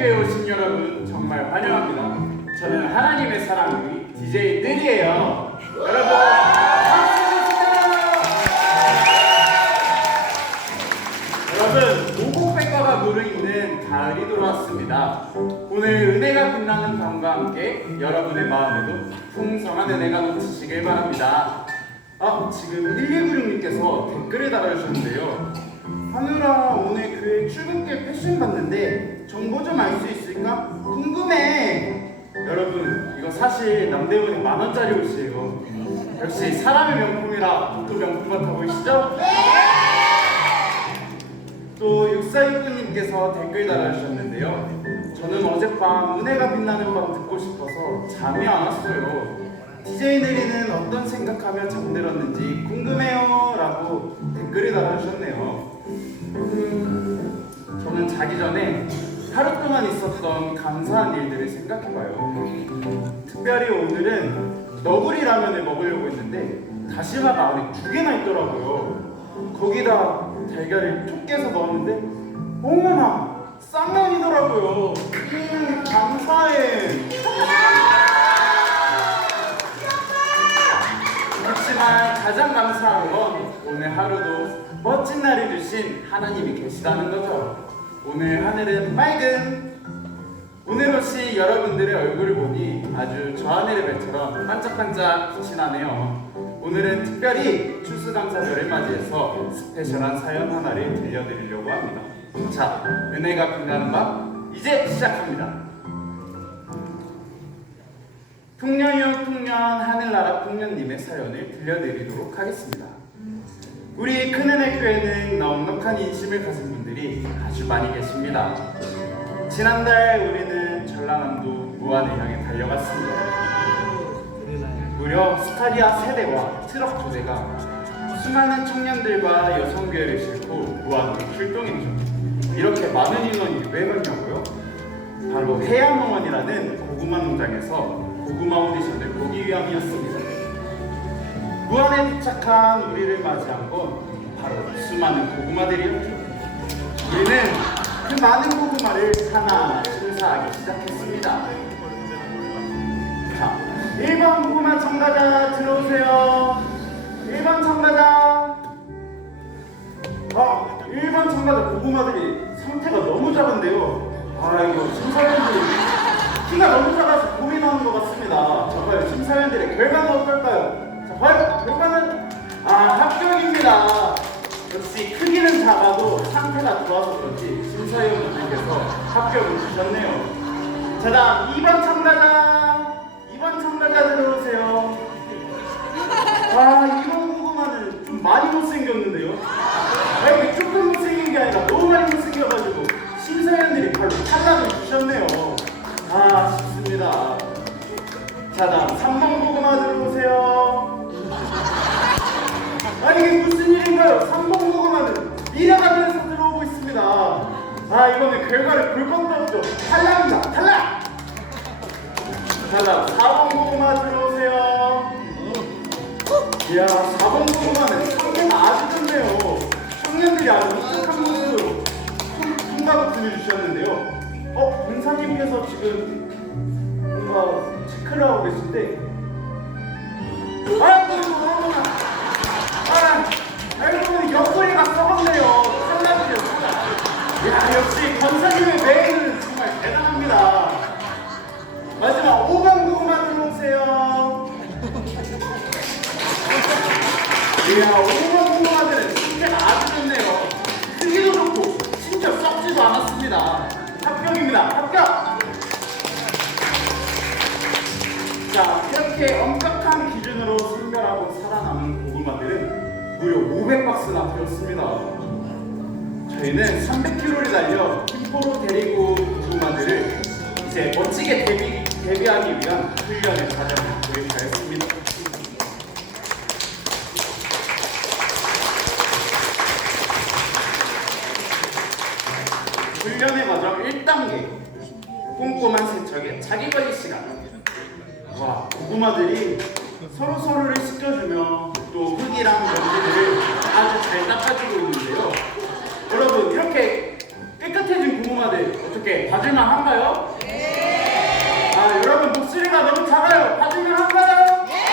교회 오신 여러분 정말 환영합니다. 저는 하나님의 사랑 DJ 늘이에요. 여러분. 여러분 모국백과가 무르익는 가을이 돌아왔습니다. 오늘 은혜가 빛나는 밤과 함께 여러분의 마음에도 풍성한 은혜가 넘치시길 바랍니다. 아 지금 1296님께서 댓글을 달아주셨는데요. 하늘아 오늘 교회 출근길 패션 봤는데 정보 좀 알 수 있을까? 궁금해. 여러분 이거 사실 남대문의 만 원짜리 옷이에요. 역시 사람의 명품이라 옷도 명품 같아 보이시죠? 또 6469님께서 댓글 달아주셨는데요. 저는 어젯밤 은혜가 빛나는 밤 듣고 싶어서 잠이 안 왔어요. DJ 내리는 어떤 생각하며 잠들었는지 궁금해요. 라고 댓글을 달아주셨네요. 음, 저는 자기 전에 하루 동안 있었던 감사한 일들을 생각해봐요. 특별히 오늘은 너구리 라면을 먹으려고 했는데 다시마가 안에 두 개나 있더라고요. 거기다 달걀을 쭉 깨서 넣었는데 어머나 쌍면이더라고요. 음 감사해. 그렇지만 가장 감사한 건 오늘 하루도 멋진 날이 주신 하나님이 계시다는 거죠. 오늘 하늘은 맑은 오늘 옷이 여러분들의 얼굴을 보니 아주 저 하늘의 별처럼 반짝반짝 빛이 나네요. 오늘은 특별히 추수감사절을 맞이해서 스페셜한 사연 하나를 들려드리려고 합니다. 자, 은혜가 빛나는 밤 이제 시작합니다. 풍년이요 풍년 하늘나라 풍년님의 사연을 들려드리도록 하겠습니다. 우리 큰은혜 교회는 넉넉한 인심을 가진 분들이 아주 많이 계십니다. 지난달 우리는 전라남도 무안을 향해 달려갔습니다. 무려 스카리아 세대와 트럭 두 대가 수많은 청년들과 여성교회를 싣고 무안으로 출동했죠. 이렇게 많은 인원이 왜 갔냐고요? 바로 해양농원이라는 고구마 농장에서 고구마 오디션을 보기 위함이었습니다. 무안에 도착한 우리를 맞이한 건 바로 수많은 고구마들이었죠. 우리는 그 많은 고구마를 하나하나 심사하기 시작했습니다. 자, 1번 고구마 참가자 들어오세요. 1번 참가자. 아, 1번 참가자 고구마들이 상태가 너무 작은데요. 아, 이거 심사위원들이 키가 너무 작아서 고민하는 것 같습니다. 자, 과연 심사위원들의 결과는 어떨까요? 결과는 아, 합격입니다. 역시 크기는 작아도 상태가 좋아서 그런지 심사위원분들께서 합격을 주셨네요. 자, 다음 2번 참가자. 2번 참가자 들어오세요. 아, 2번 고구마는 좀 많이 못생겼는데 이야, 4번 고구마는 상태가 아주 좋네요. 청년들이 아주 उत्적한 모습으로 통- 통과를 보내주셨는데요. 어, 본사님께서 지금 뭔가 체크를 하고 계신데 아이고, 어머나. 아, 알고 옆구리가 썩었네요. 탈락이요. 야, 역시 권사님의 매일은 정말 대단합니다. 마지막 5번 고구마 들어오세요. 이야 오늘 공부하는 진짜 아주 좋네요. 크기도 좋고 심지어 썩지도 않았습니다. 합격입니다. 합격. 자 이렇게 엄격한 기준으로 선별하고 살아남은 고구마들은 무려 500박스나 되었습니다. 저희는 300km를 달려 김포로 데리고 고구마들을 이제 멋지게 데뷔, 데뷔하기 위한 훈련의 과정을 도입하였습니다. 꼼꼼한 세척의 자기 관리 시간 와 고구마들이 서로 서로를 씻겨주며 또 흙이랑 먼지들을 아주 잘 닦아주고 있는데요 여러분 이렇게 깨끗해진 고구마들 어떻게 봐줄만 한가요? 네! 아 여러분 목소리가 너무 작아요 봐줄만 한가요? 네!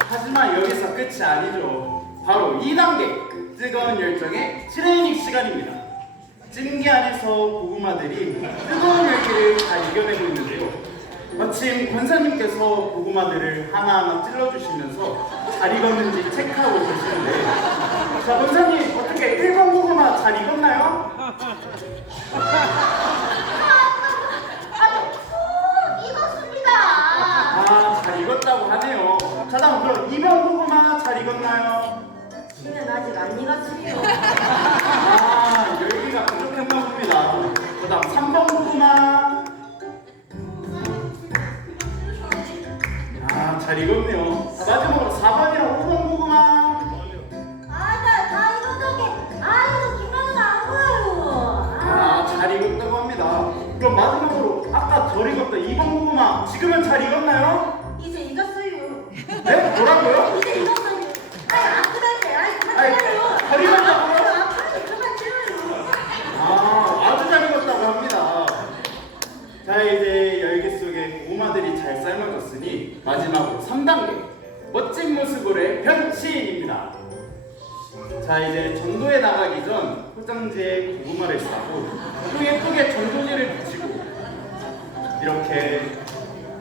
아, 하지만 여기서 끝이 아니죠 바로 2단계 뜨거운 열정의 트레이닝 시간입니다 찜기 안에서 고구마들이 뜨거운 열기를 다 이겨내고 있는데요. 마침 권사님께서 고구마들을 하나하나 찔러주시면서 잘 익었는지 체크하고 계시는데 자 권사님 어떻게 1번 고구마 잘 익었나요? 아주 푹 익었습니다. 아 잘 익었다고 하네요. 자 다음 그럼 2번 고구마 잘 익었나요? 지는 아직 안 익었지요. 아 열기가 부족했나 봅니다. 그 다음 3번 고구마 아잘 익었네요. 자, 마지막으로 4번이랑 5번 고구마 아나 안 보여요. 아, 잘 익었다고 합니다. 그럼 마지막으로 아까 덜 익었던 2번 고구마 지금은 잘 익었나요? 이제 익었어요. 네? 뭐라고요? 이제 익었어요. 아이 아프다게. 아이 그만 아이, 찔러요. 덜 익었다고요? 아유, 아프니 그만 찔러요. 아, 아주 잘 익었다고 합니다. 자, 이제 열기 속에 고구마들이 잘 삶아졌으니 3단계 멋진 모습으로의 변신입니다. 자, 이제 전도에 나가기 전 포장지에 고구마를 싸고 또 예쁘게 전도지를 붙이고 이렇게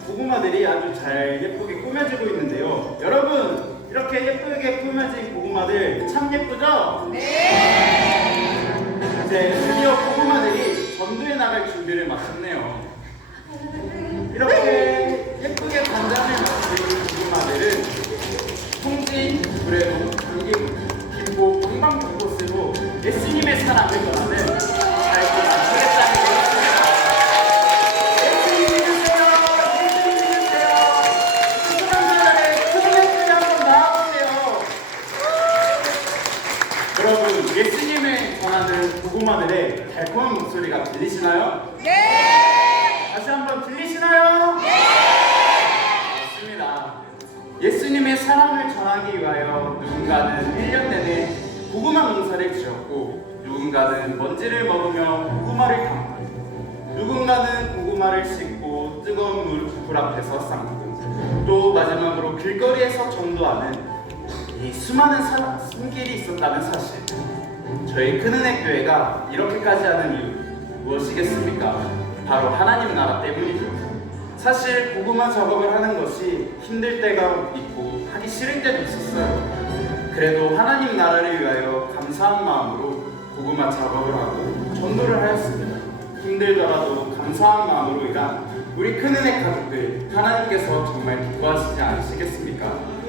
고구마들이 아주 잘 예쁘게 꾸며지고 있는데요. 여러분, 이렇게 예쁘게 꾸며진 고구마들 참 예쁘죠? 이제 드디어 고구마들이 전도에 나갈 준비를 마쳤네요. 이렇게 예쁘게 단장을 네! 다시 한번 들리시나요? 네! 맞습니다. 예수님의 사랑을 전하기 위하여 누군가는 1년 내내 고구마 농사를 지었고 누군가는 먼지를 먹으며 고구마를 담고 누군가는 고구마를 씻고 뜨거운 물, 불 앞에서 삶고 또 마지막으로 길거리에서 전도하는 이 수많은 사, 손길이 있었다는 사실 저희 큰은혜 교회가 이렇게까지 하는 이유 무엇이겠습니까? 바로 하나님 나라 때문이죠 사실 고구마 작업을 하는 것이 힘들 때가 있고 하기 싫을 때도 있었어요 그래도 하나님 나라를 위하여 감사한 마음으로 고구마 작업을 하고 전도를 하였습니다 힘들더라도 감사한 마음으로 일한 우리 큰은혜 가족들 하나님께서 정말 기뻐하시지 않으시겠습니까?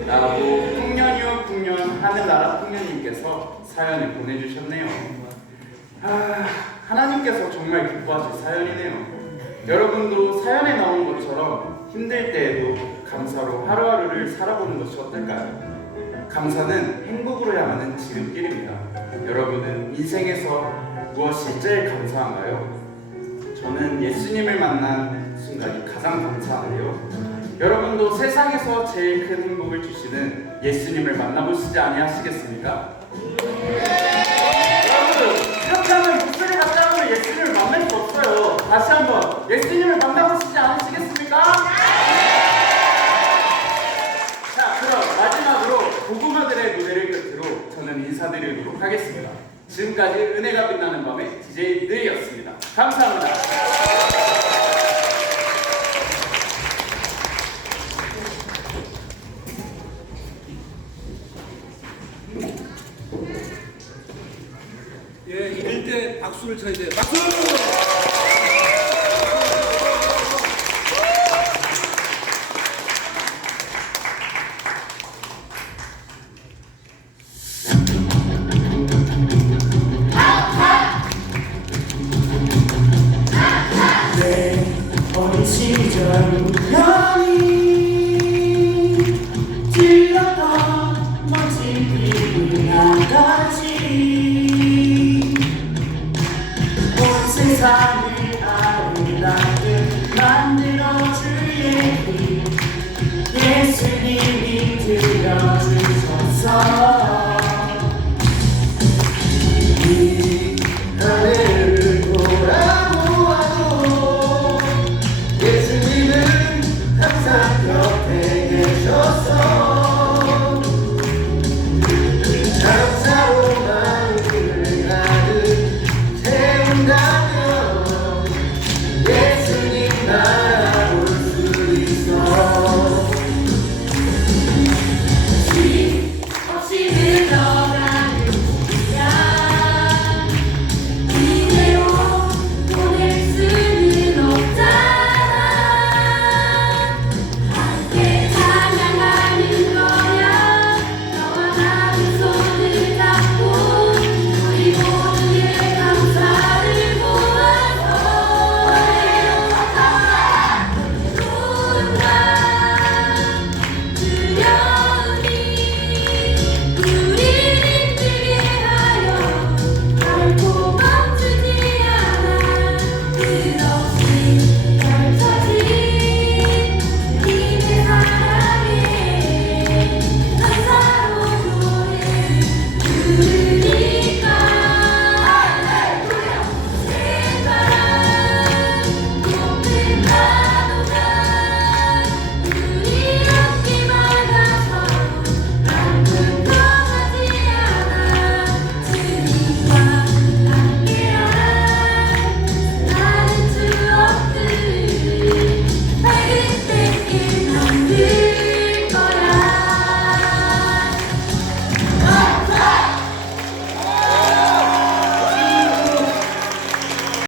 라고 풍년이요 풍년 하늘나라 풍년님께서 사연을 보내주셨네요. 아, 하나님께서 정말 기뻐하실 사연이네요. 여러분도 사연에 나온 것처럼 힘들 때에도 감사로 하루하루를 살아보는 것이 어떨까요? 감사는 행복으로 향하는 지름길입니다. 여러분은 인생에서 무엇이 제일 감사한가요? 저는 예수님을 만난 순간이 가장 감사한데요. 여러분도 세상에서 제일 큰 행복을 주시는 예수님을 만나보시지 아니하시겠습니까? 다시 한번 예수님을 만나보시지 않으시겠습니까? 자 그럼 마지막으로 고구마들의 노래를 끝으로 저는 인사드리도록 하겠습니다. 지금까지 은혜가 빛나는 밤의 DJ 느리였습니다. 감사합니다.